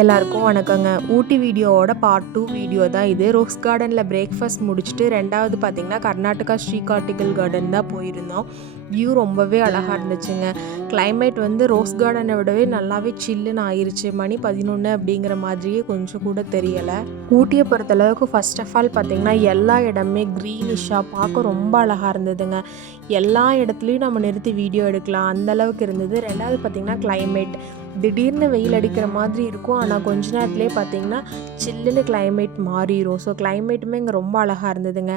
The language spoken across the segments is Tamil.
எல்லாருக்கும் வணக்கங்க. ஊட்டி வீடியோவோட பார்ட் 2 வீடியோ தான் இது. ரோஸ் கார்டனில் பிரேக்ஃபாஸ்ட் முடிச்சுட்டு ரெண்டாவது பார்த்திங்கன்னா கர்நாடகா ஸ்ரீகார்டிகல் கார்டன் தான் போயிருந்தோம். வியூ ரொம்பவே அழகாக இருந்துச்சுங்க. கிளைமேட் வந்து ரோஸ் கார்டனை விடவே நல்லாவே சில்லுன்னு ஆயிடுச்சு. மணி 11 அப்படிங்கிற மாதிரியே கொஞ்சம் கூட தெரியலை. ஊட்டியை பொறுத்தளவுக்கு ஃபர்ஸ்ட் ஆஃப் ஆல் பார்த்திங்கன்னா எல்லா இடமே க்ரீனிஷாக பார்க்க ரொம்ப அழகாக இருந்ததுங்க. எல்லா இடத்துலையும் நம்ம நிறுத்தி வீடியோ எடுக்கலாம் அந்தளவுக்கு இருந்தது. ரெண்டாவது பார்த்திங்கன்னா கிளைமேட் திடீர்னு வெயில் அடிக்கிற மாதிரி இருக்கும், ஆனால் கொஞ்ச நேரத்துலேயே பார்த்திங்கன்னா சில்லுன்னு கிளைமேட் மாறிடும். ஸோ கிளைமேட்டுமே இங்கே ரொம்ப அழகாக இருந்ததுங்க.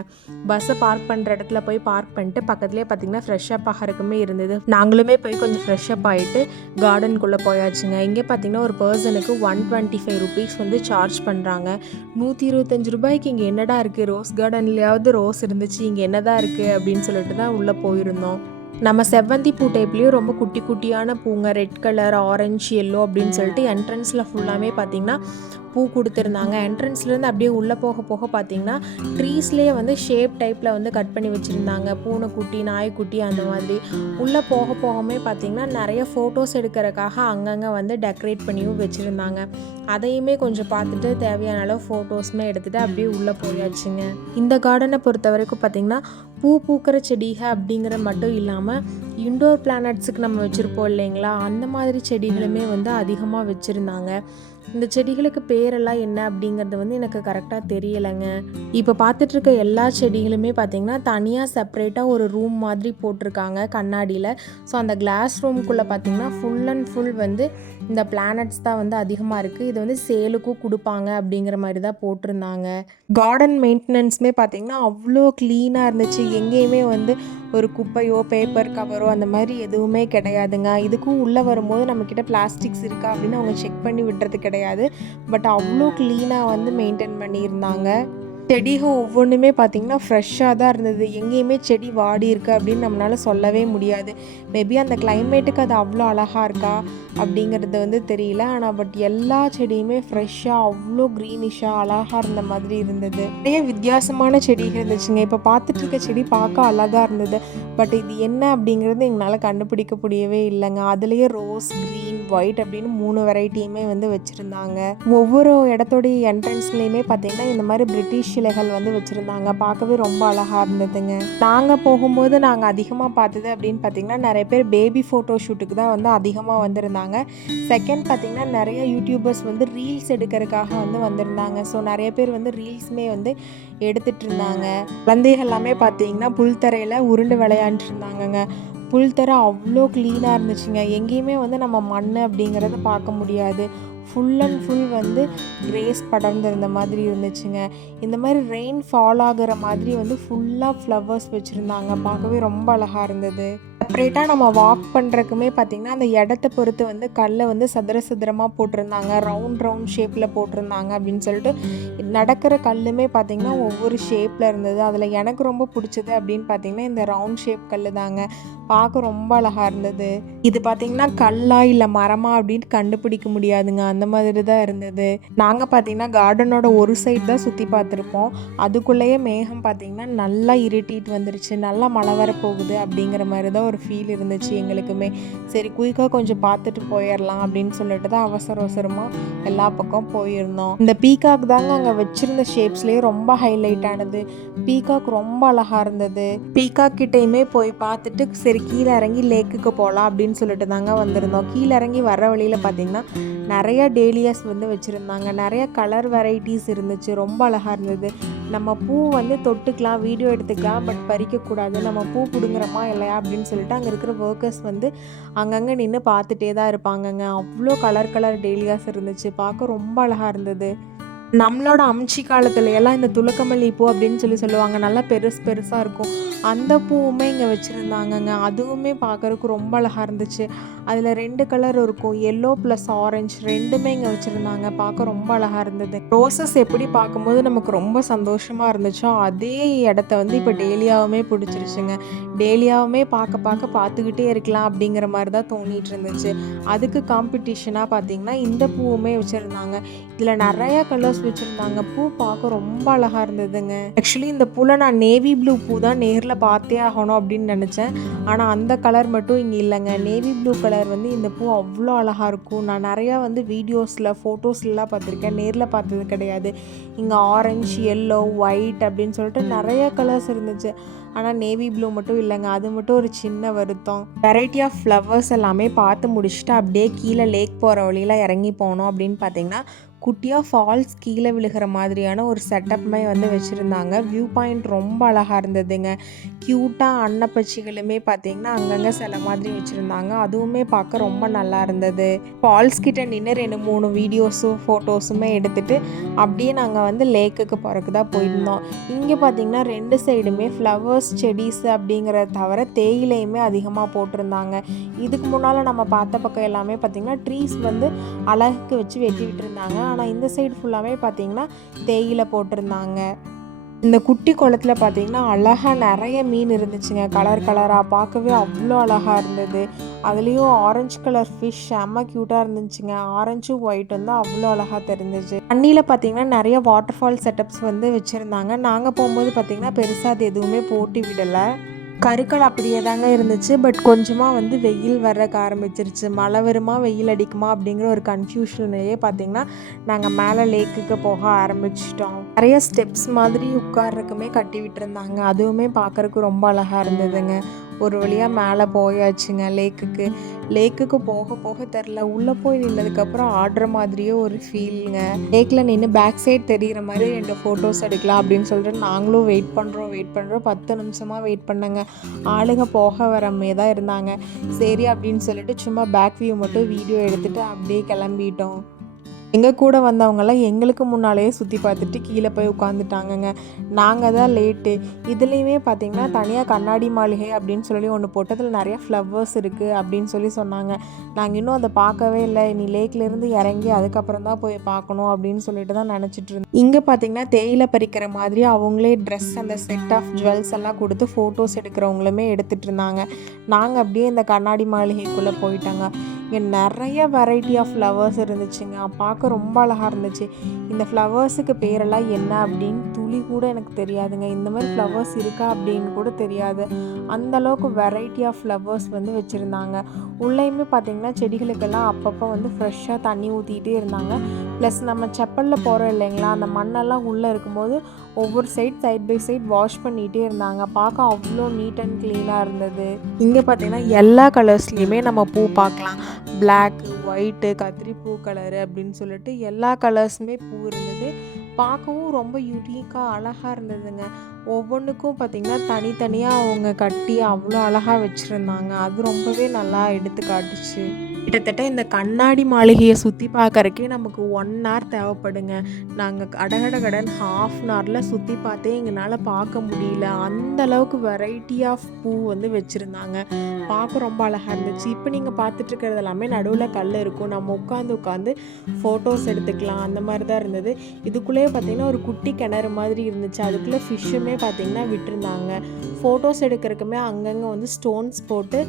பஸ்ஸை பார்க் பண்ணுற இடத்துல போய் பார்க் பண்ணிட்டு பக்கத்துலேயே பார்த்திங்கன்னா ஃப்ரெஷ்ஷப் ஆகிறதுக்குமே இருந்தது. நாங்களுமே போய் கொஞ்சம் ஃப்ரெஷ்ஷப் ஆகிட்டு கார்டனுக்குள்ளே போயாச்சுங்க. இங்கே பார்த்திங்கன்னா ஒரு பர்சனுக்கு 125 ருபீஸ் வந்து சார்ஜ் பண்ணுறாங்க. 125 ரூபாய்க்கு இங்கே என்னடா இருக்குது, ரோஸ் கார்டன்லையாவது ரோஸ் இருந்துச்சு, இங்கே என்னதான் இருக்குது அப்படின்னு சொல்லிட்டு தான் உள்ளே போயிருந்தோம். நம்ம செவ்வந்தி பூ டைப்லேயும் ரொம்ப குட்டி குட்டியான பூங்க, ரெட் கலர், ஆரஞ்சு, எல்லோ அப்படின்னு சொல்லிட்டு என்ட்ரன்ஸில் ஃபுல்லாமே பார்த்திங்கன்னா பூ கொடுத்துருந்தாங்க. என்ட்ரன்ஸ்லேருந்து அப்படியே உள்ளே போக போக பார்த்திங்கன்னா ட்ரீஸ்லேயே வந்து ஷேப் டைப்பில் வந்து கட் பண்ணி வச்சுருந்தாங்க. பூனைக்குட்டி, நாய்க்குட்டி அந்த மாதிரி. உள்ளே போக போகவே பார்த்திங்கன்னா நிறைய ஃபோட்டோஸ் எடுக்கிறதுக்காக அங்கங்கே வந்து டெக்கரேட் பண்ணியும் வச்சுருந்தாங்க. அதையுமே கொஞ்சம் பார்த்துட்டு தேவையான அளவு ஃபோட்டோஸுமே எடுத்துகிட்டு அப்படியே உள்ளே போயாச்சுங்க. இந்த கார்டனை பொறுத்த வரைக்கும் பார்த்திங்கன்னா பூ பூக்கிற செடிகள் அப்படிங்கிற மட்டும் இல்லாமல் இன்டோர் பிளானட்ஸுக்கு நம்ம வச்சுருப்போம் இல்லைங்களா, அந்த மாதிரி செடிகளுமே வந்து அதிகமாக வச்சுருந்தாங்க. இந்த செடிகளுக்கு பேரெல்லாம் என்ன அப்படிங்கிறது வந்து எனக்கு கரெக்டாக தெரியலைங்க. இப்போ பார்த்துட்ருக்க எல்லா செடிகளுமே பார்த்திங்கன்னா தனியாக செப்பரேட்டாக ஒரு ரூம் மாதிரி போட்டிருக்காங்க கண்ணாடியில். ஸோ அந்த கிளாஸ் ரூம்குள்ளே பார்த்திங்கன்னா ஃபுல் அண்ட் ஃபுல் வந்து இந்த பிளானட்ஸ் தான் வந்து அதிகமாக இருக்குது. இது வந்து சேலுக்கும் கொடுப்பாங்க அப்படிங்கிற மாதிரி தான் போட்டிருந்தாங்க. கார்டன் மெயின்டெனன்ஸுமே பார்த்திங்கன்னா அவ்வளோ க்ளீனாக இருந்துச்சு. எங்கேயுமே வந்து ஒரு குப்பையோ பேப்பர் கவரோ அந்த மாதிரி எதுவுமே கிடையாதுங்க. இதுக்கும் உள்ளே வரும்போது நம்மக்கிட்ட பிளாஸ்டிக்ஸ் இருக்கா அப்படின்னு அவங்க செக் பண்ணி விடுறது கிடையாது. பட் அவ்வளோ க்ளீனாக வந்து மெயின்டைன் பண்ணியிருந்தாங்க. செடிகள் ஒவ்வொன்றுமே பார்த்திங்கன்னா ஃப்ரெஷ்ஷாக தான் இருந்தது. எங்கேயுமே செடி வாடி இருக்குது அப்படின்னு நம்மளால் சொல்லவே முடியாது. மேபி அந்த கிளைமேட்டுக்கு அது அவ்வளோ அழகாக இருக்கா அப்படிங்கிறது வந்து தெரியல. ஆனால் பட் எல்லா செடியுமே ஃப்ரெஷ்ஷாக அவ்வளோ க்ரீனிஷாக அழகாக இருந்த மாதிரி இருந்தது. நிறைய வித்தியாசமான செடிகள் இருந்துச்சுங்க. இப்போ பார்த்துட்டு இருக்க செடி பார்க்க அழகாக இருந்தது. பட் இது என்ன அப்படிங்கிறது எங்களால் கண்டுபிடிக்க முடியவே இல்லைங்க. அதுலேயே ரோஸ், க்ரீன், ஒயிட் அப்படின்னு 3 வெரைட்டியுமே வந்து வச்சுருந்தாங்க. ஒவ்வொரு இடத்தோடைய என்ட்ரன்ஸ்லேயுமே பார்த்திங்கன்னா இந்த மாதிரி பிரிட்டிஷ் சிலைகள் வந்து வச்சுருந்தாங்க. பார்க்கவே ரொம்ப அழகாக இருந்ததுங்க. நாங்கள் போகும்போது நாங்கள் அதிகமாக பார்த்தது அப்படின்னு பார்த்திங்கன்னா நிறைய பேர் பேபி ஃபோட்டோ ஷூட்டுக்கு தான் வந்து அதிகமாக வந்திருந்தாங்க. செகண்ட் பார்த்திங்கன்னா நிறைய யூடியூபர்ஸ் வந்து ரீல்ஸ் எடுக்கிறதுக்காக வந்து வந்திருந்தாங்க. ஸோ நிறைய பேர் வந்து ரீல்ஸுமே வந்து எடுத்துகிட்டு இருந்தாங்க. குழந்தைகள் எல்லாமே பார்த்திங்கன்னா புல்தரையில் உருண்டு விளையாண்டுட்டு இருந்தாங்கங்க. புல்தரை அவ்வளோ க்ளீனாக இருந்துச்சுங்க. எங்கேயுமே வந்து நம்ம மண் அப்படிங்கிறத பார்க்க முடியாது. ஃபுல் அண்ட் ஃபுல் வந்து கிரேஸ் படர்ந்திருந்த மாதிரி இருந்துச்சுங்க. இந்த மாதிரி ரெயின் ஃபால் ஆகிற மாதிரி வந்து ஃபுல்லாக ஃப்ளவர்ஸ் வச்சுருந்தாங்க. பார்க்கவே ரொம்ப அழகாக இருந்தது. செப்பரேட்டாக நம்ம வாக் பண்ணுறதுக்குமே பார்த்திங்கன்னா அந்த இடத்த பொறுத்து வந்து கல்லை வந்து சதுர சதுரமாக போட்டிருந்தாங்க, ரவுண்ட் ஷேப்பில் போட்டிருந்தாங்க அப்படின்னு சொல்லிட்டு நடக்கிற கல்லுமே பார்த்திங்கன்னா ஒவ்வொரு ஷேப்பில் இருந்தது. அதில் எனக்கு ரொம்ப பிடிச்சது அப்படின்னு பார்த்திங்கன்னா இந்த ரவுண்ட் ஷேப் கல் தாங்க. பார்க்க ரொம்ப அழகாக இருந்தது. இது பார்த்திங்கன்னா கல்லா இல்லை மரமா அப்படின்னு கண்டுபிடிக்க முடியாதுங்க, அந்த மாதிரி தான் இருந்தது. நாங்கள் பார்த்திங்கன்னா கார்டனோட ஒரு சைடு தான் சுற்றி பார்த்துருப்போம். அதுக்குள்ளேயே மேகம் பார்த்திங்கன்னா நல்லா இருட்டிட்டு வந்துருச்சு, நல்லா மழை வர போகுது அப்படிங்கிற மாதிரி தான் ஒரு ஃபீல் இருந்துச்சு எங்களுக்குமே. சரி குயிக்காக கொஞ்சம் பார்த்துட்டு போயிடலாம் அப்படின்னு சொல்லிட்டு தான் அவசரமாக எல்லா பக்கம் போயிருந்தோம். இந்த பீகாக் தாங்க அங்கே வச்சுருந்த ஷேப்ஸ்லேயே ரொம்ப ஹைலைட் ஆனது. பீகாக் ரொம்ப அழகாக இருந்தது. பீகாக் கிட்டேயுமே போய் பார்த்துட்டு சரி கீழே இறங்கி லேக்குக்கு போகலாம் அப்படின்னு சொல்லிட்டு தாங்க வந்திருந்தோம். கீழே இறங்கி வர வழியில் பார்த்திங்கன்னா நிறைய டேலியாஸ் வந்து வச்சுருந்தாங்க. நிறைய கலர் வெரைட்டிஸ் இருந்துச்சு. ரொம்ப அழகாக இருந்தது. நம்ம பூ வந்து தொட்டுக்கலாம், வீடியோ எடுத்துக்கலாம், பட் பறிக்கக்கூடாது. நம்ம பூ பிடுங்குறோமா இல்லையா அப்படின்னு சொல்லிட்டு அங்கே இருக்கிற ஒர்க்கர்ஸ் வந்து அங்கங்கே நின்று பார்த்துட்டே தான் இருப்பாங்கங்க. அவ்வளோ கலர் டேலியாஸ் இருந்துச்சு. பார்க்க ரொம்ப அழகாக இருந்தது. நம்மளோட அம்ச்சி காலத்துல எல்லாம் இந்த துளக்கமல்லி பூ அப்படின்னு சொல்லுவாங்க, நல்லா பெருசாக இருக்கும். அந்த பூவுமே இங்கே வச்சுருந்தாங்கங்க. அதுவுமே பார்க்குறதுக்கு ரொம்ப அழகாக இருந்துச்சு. அதில் 2 கலர் இருக்கும், எல்லோ ப்ளஸ் ஆரஞ்சு ரெண்டுமே இங்கே வச்சுருந்தாங்க. பார்க்க ரொம்ப அழகாக இருந்தது. ரோசஸ் எப்படி பார்க்கும்போது நமக்கு ரொம்ப சந்தோஷமாக இருந்துச்சோ அதே இடத்த வந்து இப்போ டேலியாவுமே பிடிச்சிருச்சுங்க. டேலியாவுமே பார்த்துக்கிட்டே இருக்கலாம் அப்படிங்கிற மாதிரி தான் தோணிகிட்டு இருந்துச்சு. அதுக்கு காம்படிஷனாக பார்த்திங்கன்னா இந்த பூவுமே வச்சுருந்தாங்க. இதில் நிறையா கலர்ஸ் வச்சுருந்தாங்க. பூ பார்க்க ரொம்ப அழகாக இருந்ததுங்க. ஆக்சுவலி இந்த பூவில் நான் நேவி ப்ளூ பூ தான் நேரில் பார்த்தே ஆகணும் அப்படின்னு நினச்சேன். ஆனால் அந்த கலர் மட்டும் இங்கே இல்லைங்க. நேவி ப்ளூ கலர் வந்து இந்த பூ அவ்வளோ அழகாக இருக்கும். நான் நிறையா வந்து வீடியோஸில் ஃபோட்டோஸ்லாம் பார்த்துருக்கேன், நேரில் பார்த்தது கிடையாது. இங்கே ஆரஞ்சு, எல்லோ, ஒயிட் அப்படின்னு சொல்லிட்டு நிறைய கலர்ஸ் இருந்துச்சு. ஆனால் நேவி ப்ளூ மட்டும் இல்லைங்க. அது மட்டும் ஒரு சின்ன வருத்தம். வெரைட்டி ஆஃப் ஃப்ளவர்ஸ் எல்லாமே பார்த்து முடிச்சுட்டு அப்படியே கீழே லேக் போகிற வழியில் இறங்கி போனோம் அப்படின்னு பார்த்தீங்கன்னா குட்டியாக ஃபால்ஸ் கீழே விழுகிற மாதிரியான ஒரு செட்டப்மே வந்து வச்சுருந்தாங்க. வியூ பாயிண்ட் ரொம்ப அழகாக இருந்ததுங்க. க்யூட்டாக அன்னப்பச்சிகளுமே பார்த்திங்கன்னா அங்கங்கே சில மாதிரி வச்சுருந்தாங்க. அதுவுமே பார்க்க ரொம்ப நல்லா இருந்தது. ஃபால்ஸ் கிட்ட நின்று 2-3 வீடியோஸும் ஃபோட்டோஸுமே எடுத்துகிட்டு அப்படியே நாங்கள் வந்து லேக்குக்கு போகிறக்கு தான் போயிருந்தோம். இங்கே பார்த்திங்கன்னா 2 சைடுமே ஃப்ளவர்ஸ், செடிஸ் அப்படிங்கிறத தவிர தேயிலையுமே அதிகமாக போட்டிருந்தாங்க. இதுக்கு முன்னால் நம்ம பார்த்த பக்கம் எல்லாமே பார்த்திங்கன்னா ட்ரீஸ் வந்து அழகுக்கு வச்சு வெட்டி விட்டுருந்தாங்க. ஆனால் இந்த சைடு ஃபுல்லாகவே பார்த்திங்கன்னா தேயிலை போட்டிருந்தாங்க. இந்த குட்டி குளத்தில் பார்த்திங்கன்னா அழகாக நிறைய மீன் இருந்துச்சுங்க. கலர் கலராக பார்க்கவே அவ்வளோ அழகாக இருந்தது. அதுலேயும் ஆரஞ்சு கலர் ஃபிஷ் செம்ம க்யூட்டாக இருந்துச்சுங்க. ஆரஞ்சும் ஒயிட் வந்து அவ்வளோ அழகாக தெரிஞ்சிச்சு. தண்ணியில் பார்த்திங்கன்னா நிறைய வாட்டர் ஃபால் செட்டப்ஸ் வந்து வச்சுருந்தாங்க. நாங்கள் போகும்போது பார்த்திங்கன்னா பெருசாக அது எதுவுமே போட்டு விடலை. கருக்கள் அப்படியே தாங்க இருந்துச்சு. பட் கொஞ்சமாக வந்து வெயில் வர்றக்க ஆரம்பிச்சிருச்சு. மழை வருமா வெயில் அடிக்குமா அப்படிங்கிற ஒரு கன்ஃபியூஷன்லேயே பார்த்திங்கன்னா நாங்கள் மேலே லேக்குக்கு போக ஆரம்பிச்சிட்டோம். நிறைய ஸ்டெப்ஸ் மாதிரி உட்கார்றதுக்குமே கட்டி விட்டுருந்தாங்க. அதுவுமே பார்க்குறக்கு ரொம்ப அழகாக இருந்ததுங்க. ஒரு வழியாக மேலே போயாச்சுங்க லேக்குக்கு போக போக தெரில. உள்ளே போய் நின்னதுக்கப்புறம் ஆடுற மாதிரியே ஒரு ஃபீலுங்க. லேக்கில் நின்று பேக் சைட் தெரிகிற மாதிரி 2 ஃபோட்டோஸ் எடுக்கலாம் அப்படின்னு சொல்லிட்டு நாங்களும் வெயிட் பண்ணுறோம். 10 நிமிஷமாக வெயிட் பண்ணங்க. ஆளுங்க போக வரமே தான் இருந்தாங்க. சரி அப்படின்னு சொல்லிட்டு சும்மா பேக் வியூ மட்டும் வீடியோ எடுத்துகிட்டு அப்படியே கிளம்பிட்டோம். எங்கள் கூட வந்தவங்கெல்லாம் எங்களுக்கு முன்னாலேயே சுற்றி பார்த்துட்டு கீழே போய் உட்காந்துட்டாங்கங்க. நாங்கள் தான் லேட்டு. இதுலேயுமே பார்த்திங்கன்னா தனியாக கண்ணாடி மாளிகை அப்படின்னு சொல்லி ஒன்று போட்டு அதில் நிறைய ஃப்ளவர்ஸ் இருக்குது அப்படின்னு சொல்லி சொன்னாங்க. நாங்கள் இன்னும் அதை பார்க்கவே இல்லை. நீ லேக்லேருந்து இறங்கி அதுக்கப்புறம் தான் போய் பார்க்கணும் அப்படின்னு சொல்லிட்டு தான் நினச்சிட்டு இருந்தோம். இங்கே பார்த்திங்கன்னா தேயிலை பறிக்கிற மாதிரி அவங்களே ட்ரெஸ், அந்த செட் ஆஃப் ஜுவல்ஸ் எல்லாம் கொடுத்து ஃபோட்டோஸ் எடுக்கிறவங்களுமே எடுத்துகிட்டு இருந்தாங்க. நாங்கள் அப்படியே இந்த கண்ணாடி மாளிகைக்குள்ளே போயிட்டாங்க. இங்கே நிறைய வெரைட்டி ஆஃப் ஃப்ளவர்ஸ் இருந்துச்சுங்க. பார்க்க ரொம்ப அழகாக இருந்துச்சு. இந்த ஃப்ளவர்ஸுக்கு பேரெல்லாம் என்ன அப்படின்னு துளி கூட எனக்கு தெரியாதுங்க. இந்த மாதிரி ஃப்ளவர்ஸ் இருக்கா அப்படின்னு கூட தெரியாது. அந்தளவுக்கு வெரைட்டி ஆஃப் ஃப்ளவர்ஸ் வந்து வச்சுருந்தாங்க. உள்ளேயுமே பார்த்திங்கன்னா செடிகளுக்கெல்லாம் அப்பப்போ வந்து ஃப்ரெஷ்ஷாக தண்ணி ஊற்றிக்கிட்டே இருந்தாங்க. ப்ளஸ் நம்ம செப்பலில் போகிறோம் இல்லைங்களா, அந்த மண்ணெல்லாம் உள்ளே இருக்கும்போது ஒவ்வொரு சைட் பை சைட் வாஷ் பண்ணிகிட்டே இருந்தாங்க. பார்க்க அவ்வளோ நீட் அண்ட் க்ளீனாக இருந்தது. இங்கே பார்த்திங்கன்னா எல்லா கலர்ஸ்லேயுமே நம்ம பூ பார்க்கலாம். பிளாக்கு, ஒயிட்டு, கத்திரிப்பூ கலரு அப்படின்னு சொல்லிட்டு எல்லா கலர்ஸுமே பூ இருந்தது. பார்க்கவும் ரொம்ப யூனிக்காக அழகாக இருந்ததுங்க. ஒவ்வொன்றுக்கும் பார்த்திங்கன்னா தனித்தனியாக அவங்க கட்டி அவ்வளோ அழகாக வச்சுருந்தாங்க. அது ரொம்பவே நல்லா எடுத்து காட்டுச்சு. கிட்டத்தட்ட இந்த கண்ணாடி மாளிகையை சுற்றி பார்க்கறக்கே நமக்கு 1 hour தேவைப்படுங்க. நாங்கள் கடன் ½ an hourல சுற்றி பார்த்தே எங்களால் பார்க்க முடியல. அந்தளவுக்கு வெரைட்டி ஆஃப் பூ வந்து வச்சுருந்தாங்க. பார்க்க ரொம்ப அழகாக இருந்துச்சு. இப்போ நீங்கள் பார்த்துட்ருக்கிறது எல்லாமே நடுவில் கல் இருக்கும். நம்ம உட்காந்து ஃபோட்டோஸ் எடுத்துக்கலாம். அந்த மாதிரி தான் இருந்தது. இதுக்குள்ளேயே பார்த்திங்கன்னா ஒரு குட்டி கிணறு மாதிரி இருந்துச்சு. அதுக்குள்ளே ஃபிஷ்ஷுமே பார்த்திங்கன்னா விட்டுருந்தாங்க. ஃபோட்டோஸ் எடுக்கிறதுக்குமே அங்கங்கே வந்து ஸ்டோன்ஸ் போட்டு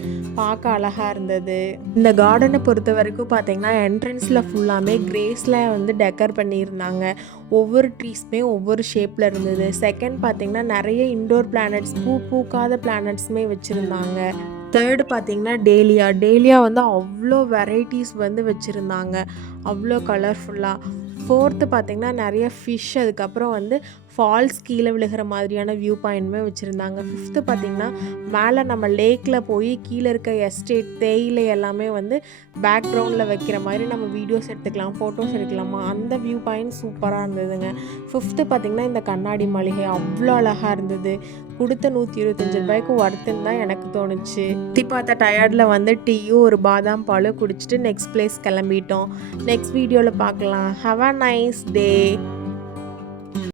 பார்க்க அழகாக இருந்தது. இந்த கார்டனை பொறுத்த வரைக்கும் பார்த்திங்கன்னா என்ட்ரன்ஸில் ஃபுல்லாமே கிரேஸில் வந்து டெக்கர் பண்ணியிருந்தாங்க. ஒவ்வொரு ட்ரீஸுமே ஒவ்வொரு ஷேப்பில் இருந்தது. செகண்ட் பார்த்திங்கன்னா நிறைய இன்டோர் பிளானட்ஸ், பூக்காத பிளானட்ஸுமே வச்சுருந்தாங்க. தேர்டு பார்த்திங்கன்னா டேலியா வந்து அவ்வளோ வெரைட்டிஸ் வந்து வச்சுருந்தாங்க, அவ்வளோ கலர்ஃபுல்லாக. ஃபோர்த்து பார்த்திங்கன்னா நிறைய ஃபிஷ், அதுக்கப்புறம் வந்து ஃபால்ஸ் கீழே விழுகிற மாதிரியான வியூ பாயிண்ட்டுமே வச்சுருந்தாங்க. ஃபிஃப்த்து பார்த்திங்கன்னா மேலே நம்ம லேக்கில் போய் கீழே இருக்க எஸ்டேட், தேயிலை எல்லாமே வந்து பேக்ரவுண்டில் வைக்கிற மாதிரி நம்ம வீடியோஸ் எடுத்துக்கலாம், ஃபோட்டோஸ் எடுக்கலாமா, அந்த வியூ பாயிண்ட் சூப்பராக இருந்ததுங்க. ஃபிஃப்த்து பார்த்திங்கன்னா இந்த கண்ணாடி மாளிகை அவ்வளோ அழகாக இருந்தது. கொடுத்த 125 ரூபாய்க்கு ஒர்த்துன்னு தான் எனக்கு தோணுச்சு. சுற்றி பார்த்த டயர்டில் வந்து டீயும் ஒரு பாதாம் பாலும் குடிச்சிட்டு நெக்ஸ்ட் பிளேஸ் கிளம்பிட்டோம். நெக்ஸ்ட் வீடியோவில் பார்க்கலாம். Have a nice day.